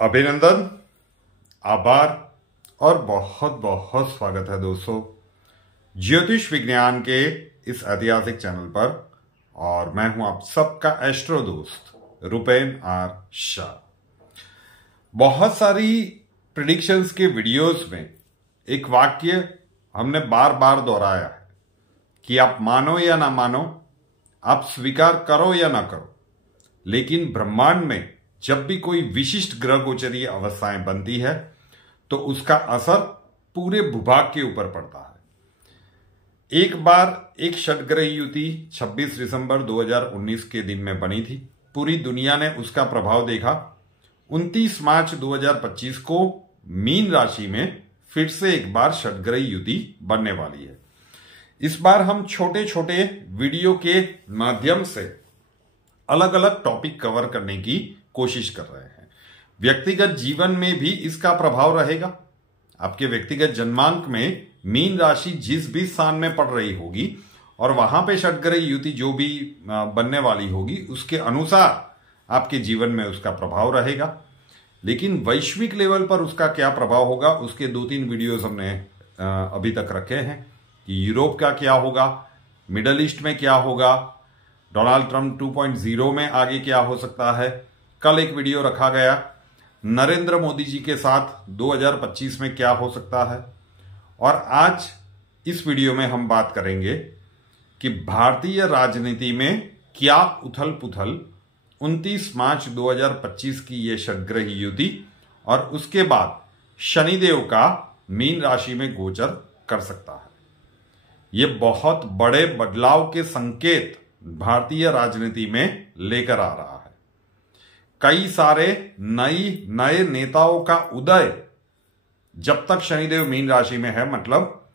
अभिनंदन, आभार और बहुत बहुत स्वागत है दोस्तों ज्योतिष विज्ञान के इस ऐतिहासिक चैनल पर। और मैं हूं आप सबका एस्ट्रो दोस्त रुपेन आर शाह। बहुत सारी प्रिडिक्शंस के वीडियोस में एक वाक्य हमने बार बार दोहराया है कि आप मानो या ना मानो, आप स्वीकार करो या ना करो, लेकिन ब्रह्मांड में जब भी कोई विशिष्ट ग्रह गोचरीय अवस्थाएं बनती है तो उसका असर पूरे भूभाग के ऊपर पड़ता है। एक बार एक षटग्रह युति 26 दिसंबर 2019 के दिन में बनी थी। पूरी दुनिया ने उसका प्रभाव देखा। 29 मार्च 2025 को मीन राशि में फिर से एक बार षटग्रह युति बनने वाली है। इस बार हम छोटे छोटे वीडियो के माध्यम से अलग अलग टॉपिक कवर करने की कोशिश कर रहे हैं। व्यक्तिगत जीवन में भी इसका प्रभाव रहेगा। आपके व्यक्तिगत जन्मांक में मीन राशि जिस भी स्थान में पड़ रही होगी और वहां पे षटग्रह युति जो भी बनने वाली होगी उसके अनुसार आपके जीवन में उसका प्रभाव रहेगा। लेकिन वैश्विक लेवल पर उसका क्या प्रभाव होगा, उसके 2-3 वीडियोस हमने अभी तक रखे हैं कि यूरोप का क्या होगा, मिडल ईस्ट में क्या होगा, डोनाल्ड ट्रंप 2.0 में आगे क्या हो सकता है। कल एक वीडियो रखा गया नरेंद्र मोदी जी के साथ 2025 में क्या हो सकता है। और आज इस वीडियो में हम बात करेंगे कि भारतीय राजनीति में क्या उथल पुथल 29 मार्च 2025 की ये षटग्रह युति और उसके बाद शनिदेव का मीन राशि में गोचर कर सकता है। ये बहुत बड़े बदलाव के संकेत भारतीय राजनीति में लेकर आ रहा है। कई सारे नए नेताओं का उदय जब तक शनिदेव मीन राशि में है, मतलब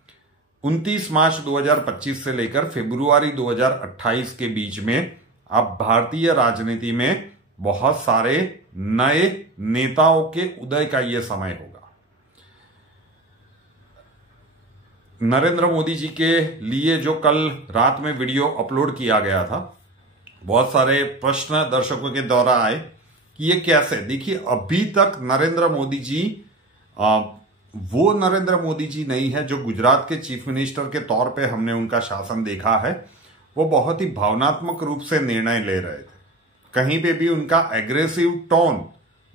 29 मार्च 2025 से लेकर फरवरी 2028 के बीच में अब भारतीय राजनीति में बहुत सारे नए नेताओं के उदय का यह समय होगा। नरेंद्र मोदी जी के लिए जो कल रात में वीडियो अपलोड किया गया था, बहुत सारे प्रश्न दर्शकों के द्वारा आए कि ये कैसे। देखिए, अभी तक नरेंद्र मोदी जी वो नरेंद्र मोदी जी नहीं है जो गुजरात के चीफ मिनिस्टर के तौर पे हमने उनका शासन देखा है। वो बहुत ही भावनात्मक रूप से निर्णय ले रहे थे। कहीं पे भी उनका एग्रेसिव टोन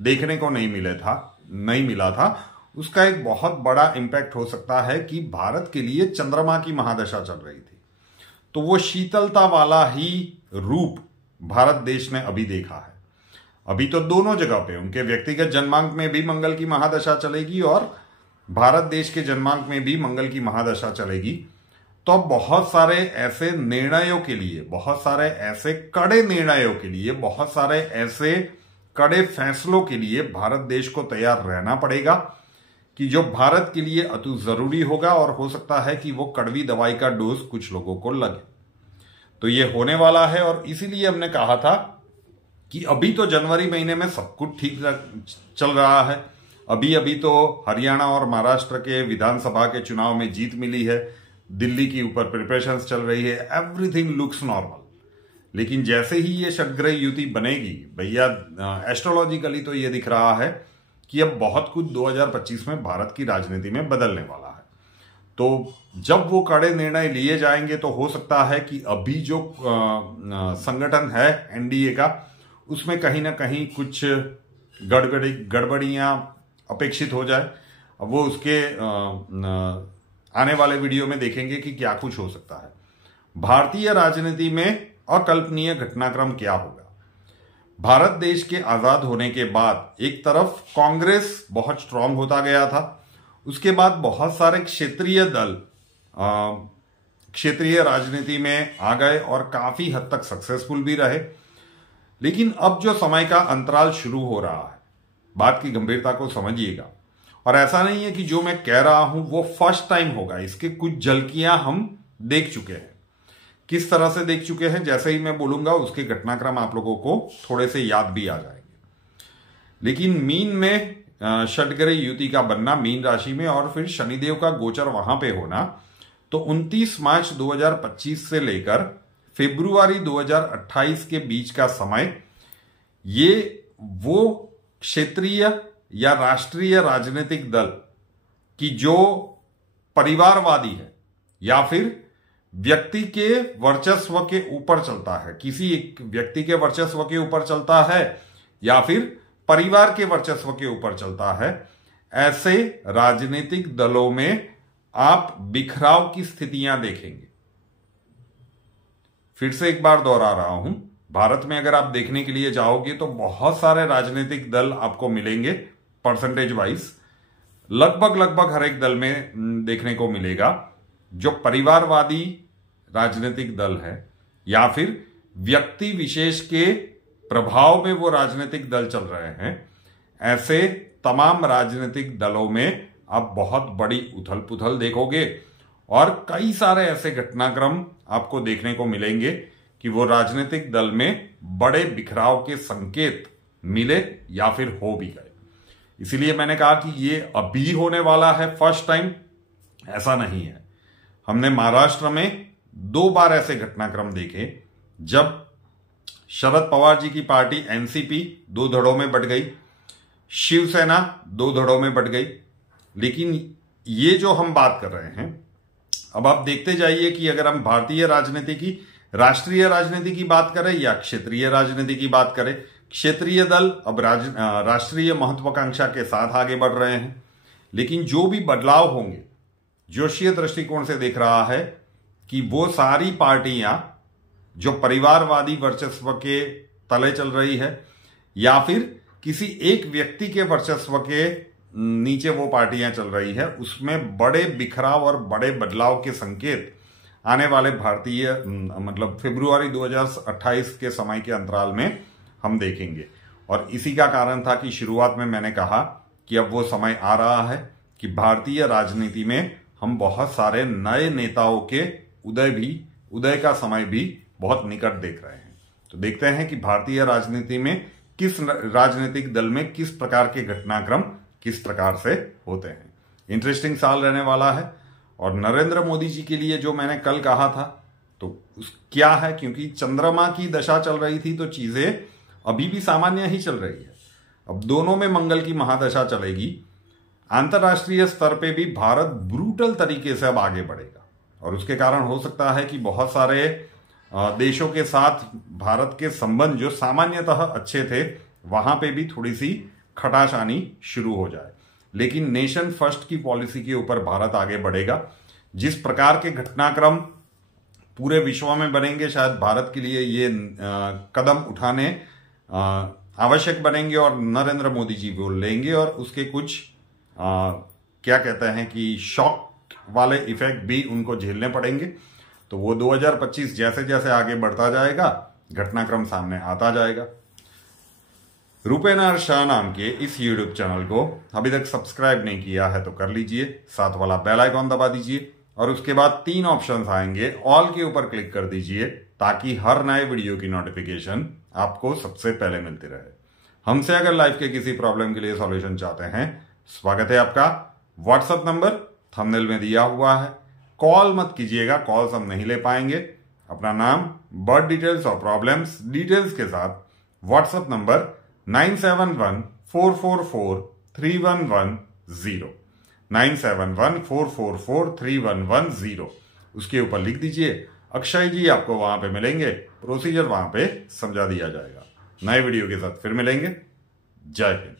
देखने को नहीं मिला था। उसका एक बहुत बड़ा इंपैक्ट हो सकता है कि भारत के लिए चंद्रमा की महादशा चल रही थी, तो वो शीतलता वाला ही रूप भारत देश ने अभी देखा है। अभी तो दोनों जगह पे उनके व्यक्तिगत जन्मांक में भी मंगल की महादशा चलेगी और भारत देश के जन्मांक में भी मंगल की महादशा चलेगी। तो अब बहुत सारे ऐसे निर्णयों के लिए, बहुत सारे ऐसे कड़े निर्णयों के लिए, बहुत सारे ऐसे कड़े फैसलों के लिए भारत देश को तैयार रहना पड़ेगा कि जो भारत के लिए अति जरूरी होगा और हो सकता है कि वो कड़वी दवाई का डोज कुछ लोगों को लगे। तो ये होने वाला है और इसीलिए हमने कहा था कि अभी तो जनवरी महीने में सब कुछ ठीक चल रहा है। अभी तो हरियाणा और महाराष्ट्र के विधानसभा के चुनाव में जीत मिली है, दिल्ली की ऊपर प्रिपरेशंस चल रही है, एवरीथिंग लुक्स नॉर्मल। लेकिन जैसे ही ये षटग्रह युति बनेगी भैया, एस्ट्रोलॉजिकली तो ये दिख रहा है कि अब बहुत कुछ 2025 में भारत की राजनीति में बदलने वाला है। तो जब वो कड़े निर्णय लिए जाएंगे तो हो सकता है कि अभी जो संगठन है एनडीए का, उसमें कहीं ना कहीं कुछ गड़बड़ियां अपेक्षित हो जाए। अब वो उसके आने वाले वीडियो में देखेंगे कि क्या कुछ हो सकता है। भारतीय राजनीति में अकल्पनीय घटनाक्रम क्या होगा। भारत देश के आजाद होने के बाद एक तरफ कांग्रेस बहुत स्ट्रांग होता गया था, उसके बाद बहुत सारे क्षेत्रीय दल क्षेत्रीय राजनीति में आ गए और काफी हद तक सक्सेसफुल भी रहे। लेकिन अब जो समय का अंतराल शुरू हो रहा है, बात की गंभीरता को समझिएगा। और ऐसा नहीं है कि जो मैं कह रहा हूं वो फर्स्ट टाइम होगा, इसके कुछ झलकियां हम देख चुके हैं। किस तरह से देख चुके हैं, जैसे ही मैं बोलूंगा उसके घटनाक्रम आप लोगों को थोड़े से याद भी आ जाएंगे। लेकिन मीन में षटग्रह युति का बनना मीन राशि में और फिर शनिदेव का गोचर वहां पे होना, तो 29 मार्च 2025 से लेकर फरवरी 2028 के बीच का समय, ये वो क्षेत्रीय या राष्ट्रीय राजनीतिक दल कि जो परिवारवादी है या फिर व्यक्ति के वर्चस्व के ऊपर चलता है, किसी एक व्यक्ति के वर्चस्व के ऊपर चलता है या फिर परिवार के वर्चस्व के ऊपर चलता है, ऐसे राजनीतिक दलों में आप बिखराव की स्थितियां देखेंगे। फिर से एक बार दोहरा रहा हूं, भारत में अगर आप देखने के लिए जाओगे तो बहुत सारे राजनीतिक दल आपको मिलेंगे परसेंटेज वाइज, लगभग हर एक दल में देखने को मिलेगा जो परिवारवादी राजनीतिक दल है या फिर व्यक्ति विशेष के प्रभाव में वो राजनीतिक दल चल रहे हैं। ऐसे तमाम राजनीतिक दलों में आप बहुत बड़ी उथल पुथल देखोगे और कई सारे ऐसे घटनाक्रम आपको देखने को मिलेंगे कि वो राजनीतिक दल में बड़े बिखराव के संकेत मिले या फिर हो भी गए। इसीलिए मैंने कहा कि ये अभी होने वाला है फर्स्ट टाइम, ऐसा नहीं है। हमने महाराष्ट्र में 2 बार ऐसे घटनाक्रम देखे जब शरद पवार जी की पार्टी एनसीपी 2 धड़ों में बंट गई, शिवसेना 2 धड़ों में बंट गई। लेकिन ये जो हम बात कर रहे हैं, अब आप देखते जाइए कि अगर हम भारतीय राजनीति की, राष्ट्रीय राजनीति की बात करें या क्षेत्रीय राजनीति की बात करें, क्षेत्रीय दल अब राष्ट्रीय महत्वाकांक्षा के साथ आगे बढ़ रहे हैं। लेकिन जो भी बदलाव होंगे, जोशीय दृष्टिकोण से देख रहा है कि वो सारी पार्टियां जो परिवारवादी वर्चस्व के तले चल रही है या फिर किसी एक व्यक्ति के वर्चस्व के नीचे वो पार्टियां चल रही है, उसमें बड़े बिखराव और बड़े बदलाव के संकेत आने वाले भारतीय फरवरी 2028 के समय के अंतराल में हम देखेंगे। और इसी का कारण था कि शुरुआत में मैंने कहा कि अब वो समय आ रहा है कि भारतीय राजनीति में हम बहुत सारे नए नेताओं के उदय का समय भी बहुत निकट देख रहे हैं। तो देखते हैं कि भारतीय राजनीति में किस राजनीतिक दल में किस प्रकार के घटनाक्रम किस प्रकार से होते हैं। इंटरेस्टिंग साल रहने वाला है। और नरेंद्र मोदी जी के लिए जो मैंने कल कहा था तो क्या है, क्योंकि चंद्रमा की दशा चल रही थी तो चीजें अभी भी सामान्य ही चल रही है। अब दोनों में मंगल की महादशा चलेगी। अंतर्राष्ट्रीय स्तर पे भी भारत ब्रूटल तरीके से अब आगे बढ़ेगा और उसके कारण हो सकता है कि बहुत सारे देशों के साथ भारत के संबंध जो सामान्यतः अच्छे थे वहां पे भी थोड़ी सी खटाश आनी शुरू हो जाए। लेकिन नेशन फर्स्ट की पॉलिसी के ऊपर भारत आगे बढ़ेगा। जिस प्रकार के घटनाक्रम पूरे विश्व में बनेंगे, शायद भारत के लिए ये कदम उठाने आवश्यक बनेंगे और नरेंद्र मोदी जी वो लेंगे और उसके कुछ क्या कहते हैं कि शॉक वाले इफेक्ट भी उनको झेलने पड़ेंगे। तो वो 2025 जैसे जैसे आगे बढ़ता जाएगा, घटनाक्रम सामने आता जाएगा। रूपेनार शाह नाम के इस यूट्यूब चैनल को अभी तक सब्सक्राइब नहीं किया है तो कर लीजिए, साथ वाला बेल आइकॉन दबा दीजिए और उसके बाद 3 ऑप्शंस आएंगे, ऑल के ऊपर क्लिक कर दीजिए ताकि हर नए वीडियो की नोटिफिकेशन आपको सबसे पहले मिलती रहे। हमसे अगर लाइफ के किसी प्रॉब्लम के लिए सॉल्यूशन चाहते हैं, स्वागत है आपका। व्हाट्सएप नंबर थंबनेल में दिया हुआ है। कॉल मत कीजिएगा, कॉल्स हम नहीं ले पाएंगे। अपना नाम, बर्थ डिटेल्स और प्रॉब्लम्स डिटेल्स के साथ व्हाट्सएप नंबर 9714443110 9714443110 उसके ऊपर लिख दीजिए। अक्षय जी आपको वहां पे मिलेंगे, प्रोसीजर वहां पे समझा दिया जाएगा। नए वीडियो के साथ फिर मिलेंगे। जय हिंद।